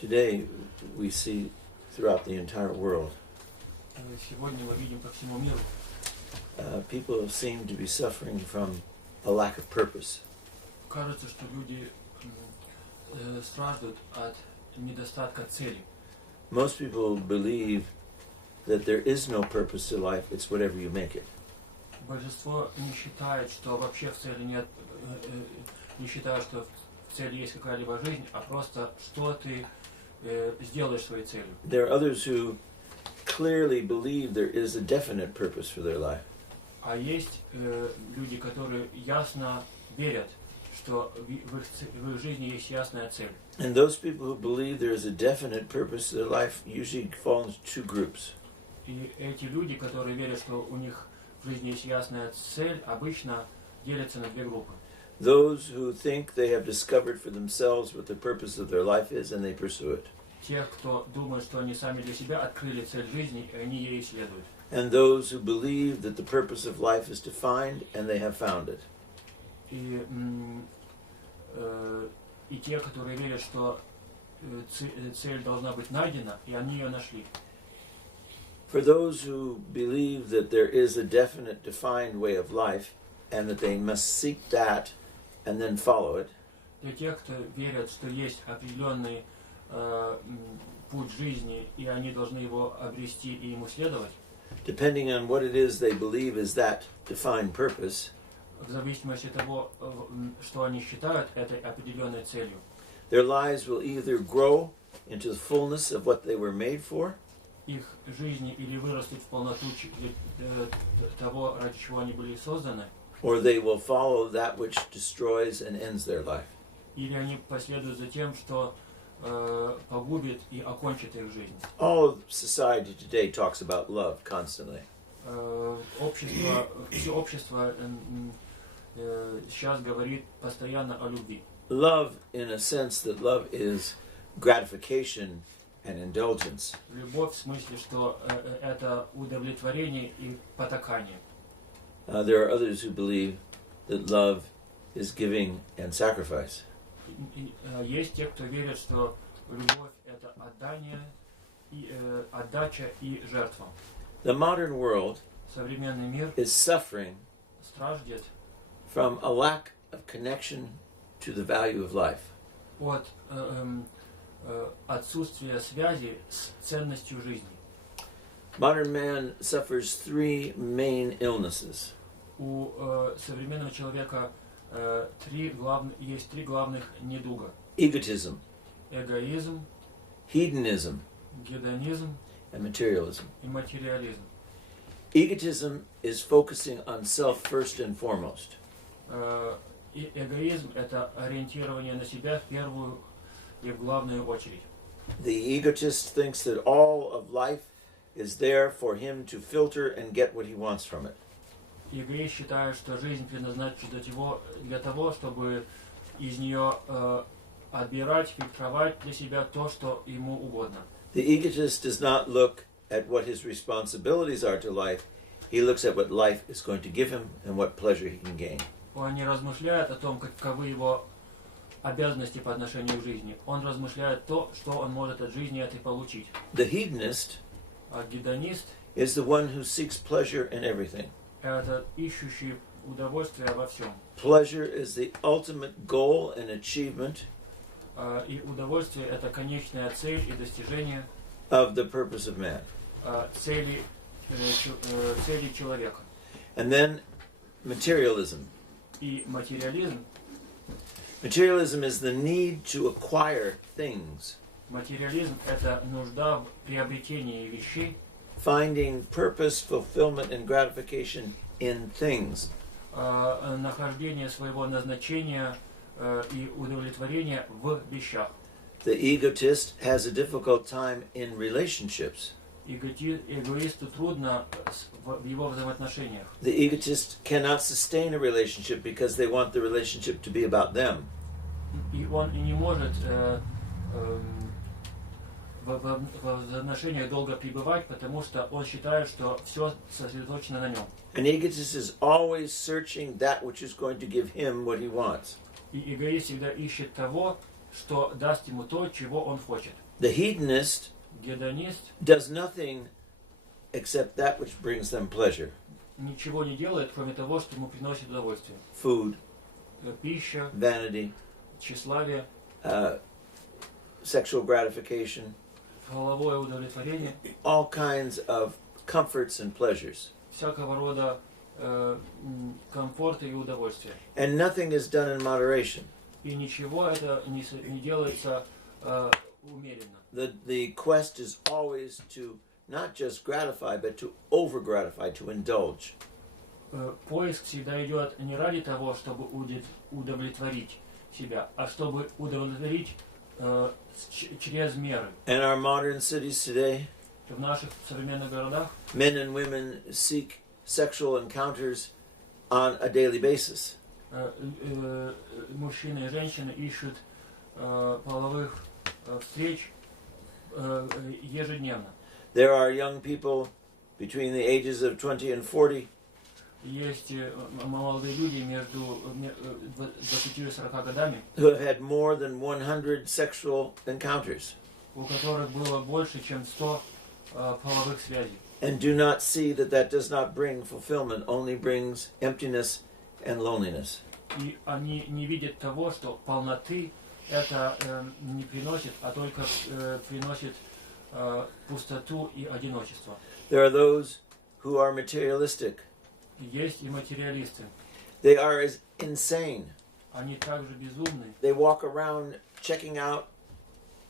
Today we see throughout the entire world Сегодня мы видим по всему миру, people seem to be suffering from a lack of purpose. кажется, что люди страждут от недостатка цели. Most people believe that there is no purpose to life, it's whatever you make it. Большинство не считает, что вообще в цели нет, не считает, что в цели есть какая-либо жизнь, а просто что ты сделаешь своей целью. There are others who clearly believe there is a definite purpose for their life. А есть люди, которые ясно верят, что в их жизни есть ясная цель. And those people who believe there is a definite purpose to their life usually fall into two groups. И эти люди, которые верят, что у них в жизни есть ясная цель, обычно делятся на две группы. Those who think they have discovered for themselves what the purpose of their life is and they pursue it. Тех, кто думает, что они сами для себя открыли цель жизни, и они ей следуют. And those who believe that the purpose of life is defined and they have found it. И те, которые верят, что цель должна быть найдена, и они ее нашли. For those who believe that there is a definite defined way of life and that they must seek that and then follow it, Для тех, кто верят, что есть определенный путь жизни, и они должны его обрести и ему следовать, depending on what it is they believe is that defined purpose, в зависимости от того, что они считают этой определенной целью, their lives will either grow into the fullness of what they were made for, их жизни или вырастут в полноту того, ради чего они были созданы, or they will follow that which destroys and ends their life. или они последуют за тем, что погубит и окончит их жизнь. All society today talks about love constantly. Все общество сейчас говорит постоянно о любви. Love, in a sense that love is gratification and indulgence. Любовь в смысле, что это удовлетворение и потакание. There are others who believe that love is giving and sacrifice. Есть те, кто верит, что любовь это отдание, отдача и жертва. The modern world Современный мир is suffering страждет from a lack of connection to the value of life. от отсутствия связи с ценностью жизни. Modern man suffers three main illnesses. У современного человека есть три главных недуга: Egotism, эгоизм, hedonism, гедонизм and materialism. и материализм. Egotism is focusing on self first and foremost. И эгоизм это ориентирование на себя в первую и в главную очередь. The egotist thinks that all of life is there for him to filter and get what he wants from it. Эгоист считает, что жизнь предназначена для того, чтобы из нее отбирать, фильтровать для себя то, что ему угодно. The egotist does not look at what his responsibilities are to life. He looks at what life is going to give him and what pleasure he can gain. Он не размышляет о том, каковы его обязанности по отношению к жизни. Он размышляет то, что он может от жизни этой получить. The hedonist А гедонист is the one who seeks pleasure in everything. это ищущий удовольствие во всем. Pleasure is the ultimate goal and achievement И удовольствие это конечная цель и достижение of the purpose of man. цели человека. And then materialism. И материализм. Materialism is the need to acquire things, Материализм это нужда в приобретении вещей, finding purpose, fulfillment, and gratification in things. нахождение своего назначения и удовлетворения в вещах. The egotist has a difficult time in relationships. Эгоисту трудно в его взаимоотношениях. The egotist cannot sustain a relationship because they want the relationship to be about them. И он не может в взаимоотношениях долго пребывать, потому что он считает, что все сосредоточено на нем. An egotist is always searching that which is going to give him what he wants. И эгоист всегда ищет того, что даст ему то, чего он хочет. The hedonist Гедонист does nothing except that which brings them pleasure. ничего не делает, кроме того, что ему приносит удовольствие. Food, Пища, vanity, тщеславие, sexual gratification, головое удовлетворение, all kinds of comforts and pleasures. всякого рода комфорта и удовольствия. And nothing is done in moderation. И ничего это не делается умеренно. The quest is always to not just gratify, but to over-gratify, to indulge. Поиск всегда идет не ради того, чтобы удовлетворить себя, а чтобы удовлетворить через меры. In our modern cities today, В наших современных городах men and women seek sexual encounters on a daily basis. Мужчины и женщины ищут половых встреч ежедневно. There are young people between the ages of 20 and 40 Есть молодые люди между 20 и 40 годами, who have had more than 100 sexual encounters у которых было больше, чем 100 половых связей. and do not see that that does not bring fulfillment, only brings emptiness and loneliness. И они не видят того, что полноты это не приносит, а только приносит пустоту и одиночество. There are those who are materialistic. Есть и материалисты. They are as insane. Они также безумны. They walk around checking out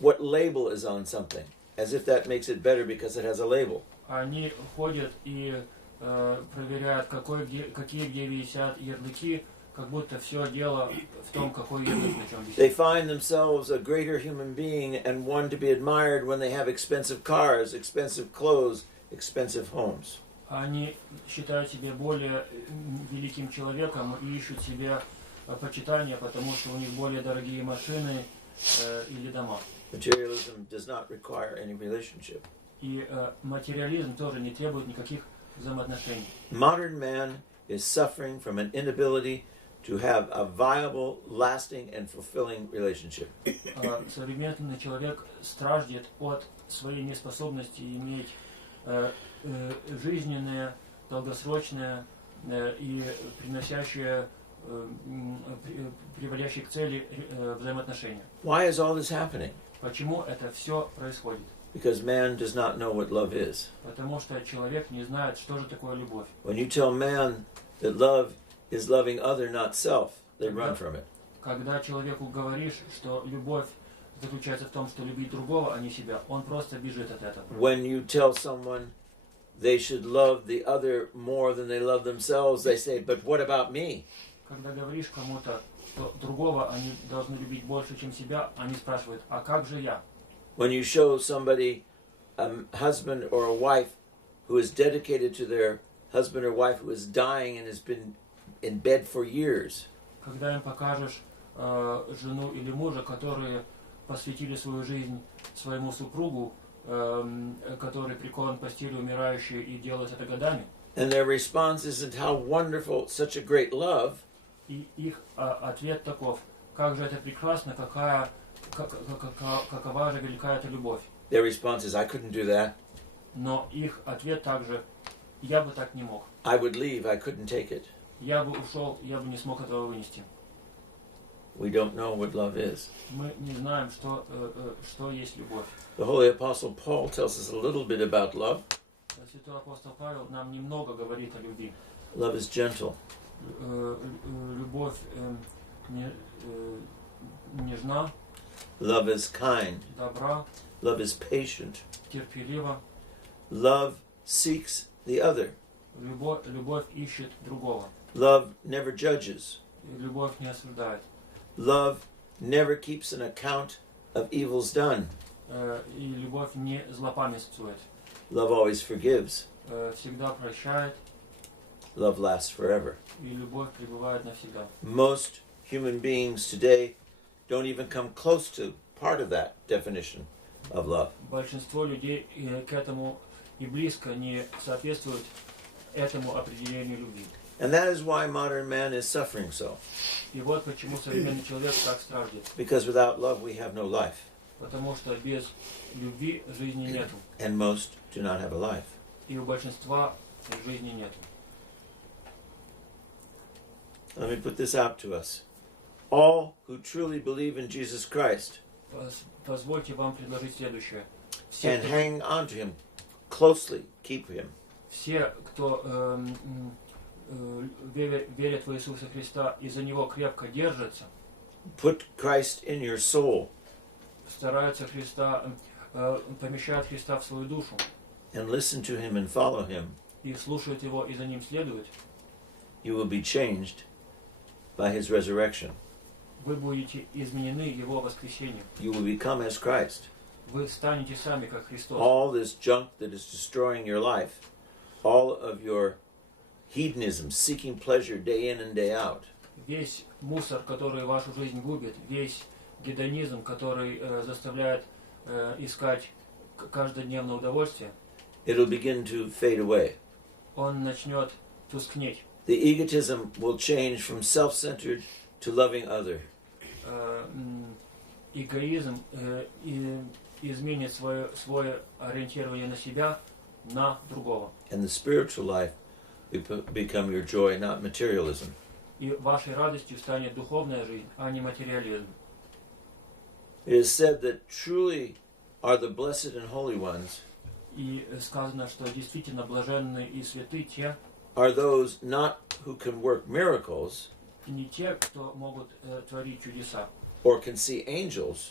what label is on something, as if that makes it better because it has a label. Они ходят и проверяют, какие где висят ярлыки, как будто все дело в том, какой ярлык на чем висит. They find themselves a greater human being and one to be admired when they have expensive cars, expensive clothes, expensive homes. Они считают себя более великим человеком и ищут себе почитание, потому что у них более дорогие машины или дома. Materialism does not require any relationship. И материализм тоже не требует никаких взаимоотношений. Modern man is suffering from an inability to have a viable, lasting, and fulfilling relationship. Современный человек страждет от своей неспособности иметь жизненное, долгосрочное и приносящее, приводящее к цели взаимоотношения. Why is all this happening? Почему это все происходит? Because man does not know what love is. Потому что человек не знает, что же такое любовь. When you tell man that love is loving other, not self, they run from it. Когда человеку говоришь, что любовь заключается в том, что любить другого, а не себя, он просто бежит от этого. When you tell someone they should love the other more than they love themselves, they say, but what about me? Когда говоришь кому-то, что другого они должны любить больше, чем себя, они спрашивают, а как же я? When you show somebody a husband or a wife who is dedicated to their husband or wife who is dying and has been in bed for years, когда им покажешь жену или мужа, которые посвятили свою жизнь своему супругу, который прикован к постели умирающей и делает это годами, and their response isn't how wonderful, such a great love, и их ответ таков, как же это прекрасно, какова же велика эта любовь. their response is, I couldn't do that. Но их ответ также, я бы так не мог. I would leave, I couldn't take it. Я бы ушел, я бы не смог этого вынести. We don't know what love is. Мы не знаем, что есть любовь. The Holy Apostle Paul tells us a little bit about love. Святой апостол Павел нам немного говорит о любви. Love is gentle. Любовь нежна, Love is kind. добра, Love is patient. терпелива. Love seeks the other. Любовь ищет другого. Love never judges. Любовь не осуждает. Love never keeps an account of evils done. И любовь не злопамятствует. Love always forgives. Всегда прощает. Love lasts forever. И любовь пребывает навсегда. Most human beings today don't even come close to part of that definition of love. Большинство людей к этому и близко не соответствуют этому определению любви. And that is why modern man is suffering so. И вот почему современный человек так страждет. Because without love we have no life. Потому что без любви жизни нету. And most do not have a life. И у большинства жизни нету. Let me put this out to us. All who truly believe in Jesus Christ Позвольте вам предложить следующее. and hang on to him closely, keep him, Все, кто верят в Иисуса Христа и за Него крепко держатся, put Christ in your soul, стараются Христа, помещают Христа в свою душу and listen to him and follow him, и слушают Его и за Ним следуют, you will be changed by his resurrection. вы будете изменены Его воскресением. You will become as Christ. Вы станете сами как Христос. All this junk that is destroying your life, all of your hedonism, seeking pleasure day in and day out, Весь мусор, который вашу жизнь губит, весь гедонизм, который заставляет искать каждодневное удовольствие, it'll begin to fade away. он начнет тускнеть. The egotism will change from self-centered to loving other. Эгоизм изменит свое ориентирование на себя, на другого. And the spiritual life become your joy, not materialism. И вашей радостью станет духовная жизнь, а не материализм. It is said that truly are the blessed and holy ones И сказано, что действительно блаженны и святы те, are those not who can work miracles не те, кто могут творить чудеса, or can see angels,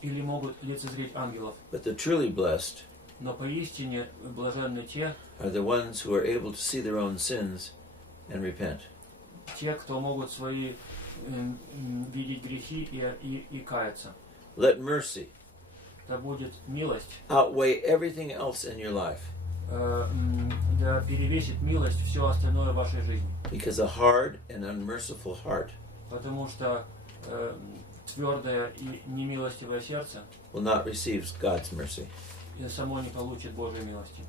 или могут лицезреть ангелов, but the truly blessed но поистине блаженны те, are the ones who are able to see their own sins and repent. те, кто могут свои видеть грехи и каяться. Let mercy Да будет милость, outweigh everything else in your life, да перевесит милость все остальное в вашей жизни. because a hard and unmerciful heart Потому что твердое и немилостивое сердце will not receive God's mercy. само не получит Божьей милости.